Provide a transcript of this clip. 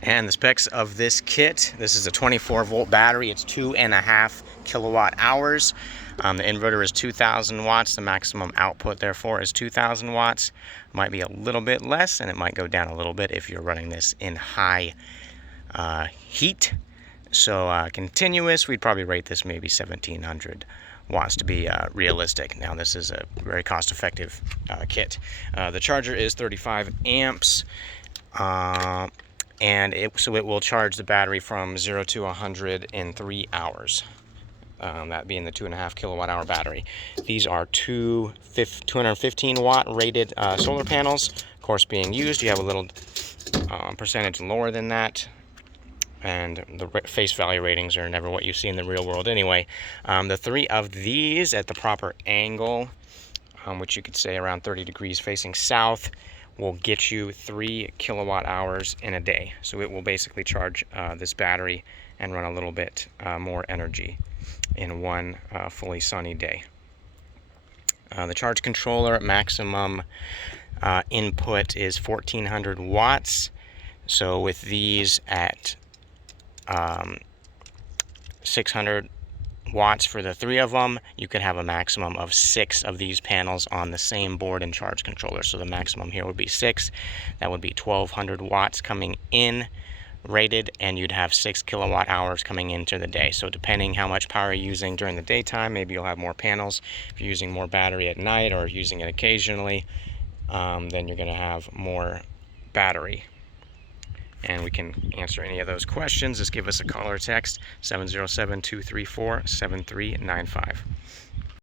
And the specs of this kit: this is a 24-volt battery. It's 2.5 kilowatt hours. The inverter is 2,000 watts. The maximum output, therefore, is 2,000 watts. Might be a little bit less, and it might go down a little bit if you're running this in high heat. So continuous, we'd probably rate this maybe 1,700 watts to be realistic. Now, this is a very cost-effective kit. The charger is 35 amps. And it will charge the battery from 0 to 100 in 3 hours. That being the 2.5 kilowatt hour battery. These are 215 watt rated solar panels, of course, being used. You have a little percentage lower than that, and the face value ratings are never what you see in the real world anyway. The 3 of these at the proper angle, which you could say around 30 degrees facing south, will get you 3 kilowatt hours in a day. So it will basically charge this battery and run a little bit more energy in one fully sunny day. The charge controller maximum input is 1,400 watts. So with these at 600 watts for the 3 of them, you could have a maximum of 6 of these panels on the same board and charge controller. So the maximum here would be 6. That would be 1,200 watts coming in rated, and you'd have 6 kilowatt hours coming into the day. So depending how much power you're using during the daytime, maybe you'll have more panels. If you're using more battery at night or using it occasionally, then you're going to have more battery. And we can answer any of those questions. Just give us a call or text, 707-234-7395.